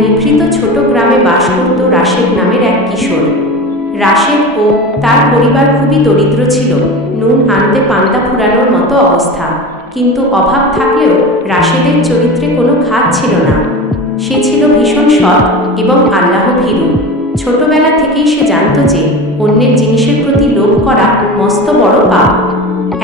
নিভৃত ছোট গ্রামে বাস করত রাশেদ নামের এক কিশোর। রাশেদ ও তার পরিবার খুবই দরিদ্র ছিল, নুন আনতে পান্তা ফুরানোর মতো অবস্থা। কিন্তু অভাব থাকলেও রাশেদের চরিত্রে কোনো খাত ছিল না। সে ছিল ভীষণ সৎ এবং আল্লাহ ভীরু। ছোটবেলা থেকেই সে জানত যে অন্যের জিনিসের প্রতি লোভ করা মস্ত বড় পাপ।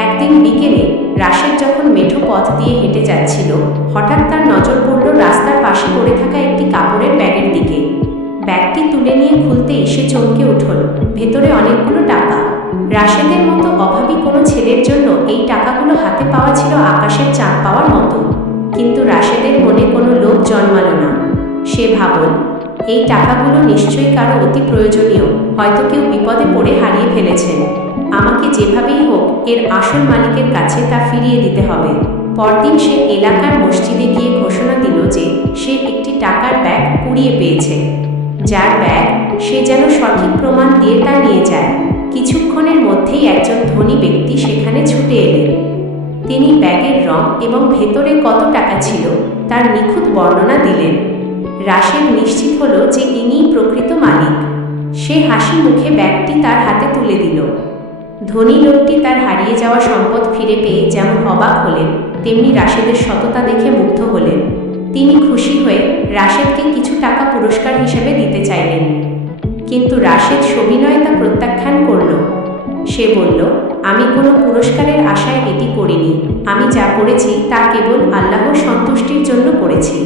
একদিন বিকেলে রাশেদ যখন মেঠো পথ দিয়ে হেঁটে যাচ্ছিল, হঠাৎ তার নজর পড়ল রাস্তার পাশে পড়ে থাকা একটি কাপড়ের ব্যাগের দিকে। ব্যাগটি তুলে নিয়ে খুলতেই সে চমকে উঠল। ভেতরে অনেকগুলো টাকা। রাশেদের মতো অভাবী কোনো ছেলের জন্য এই টাকাগুলো হাতে পাওয়া ছিল আকাশের চাঁদ পাওয়ার মতো। কিন্তু রাশেদের মনে কোনো লোভ জন্মালো না। সে ভাবল, এই টাকাগুলো নিশ্চয়ই কারো অতি প্রয়োজনীয়, হয়তো কেউ বিপদে পড়ে হারিয়ে ফেলেছেন। আমাকে যেভাবেই হোক এর আসল মালিকের কাছে তা ফিরিয়ে দিতে হবে। পরদিন সে এলাকার মসজিদে গিয়ে ঘোষণা দিল যে সে একটি টাকার ব্যাগ কুড়িয়ে পেয়েছে, যার ব্যাগ সে যেন সঠিক প্রমাণ দিয়ে তা নিয়ে যায়। কিছুক্ষণের মধ্যেই একজন ধনী ব্যক্তি সেখানে ছুটে এলেন। তিনি ব্যাগের রং এবং ভেতরে কত টাকা ছিল তার নিখুঁত বর্ণনা দিলেন। রাশেদ নিশ্চিত হল যে ইনিই প্রকৃত মালিক। সে হাসি মুখে ব্যাগটি তার হাতে তুলে দিল। ধনী লোকটি তার হারিয়ে যাওয়া সম্পদ ফিরে পেয়ে যেমন অবাক হলেন, তেমনি রাশেদের সততা দেখে মুগ্ধ হলেন। তিনি খুশি হয়ে রাশেদকে কিছু টাকা পুরস্কার হিসেবে দিতে চাইলেন, কিন্তু রাশেদ সবিনয়ে তা প্রত্যাখ্যান করল। সে বলল, আমি কোনো পুরস্কারের আশায় এটি করিনি। আমি যা করেছি তা কেবল আল্লাহর সন্তুষ্টির জন্য করেছি।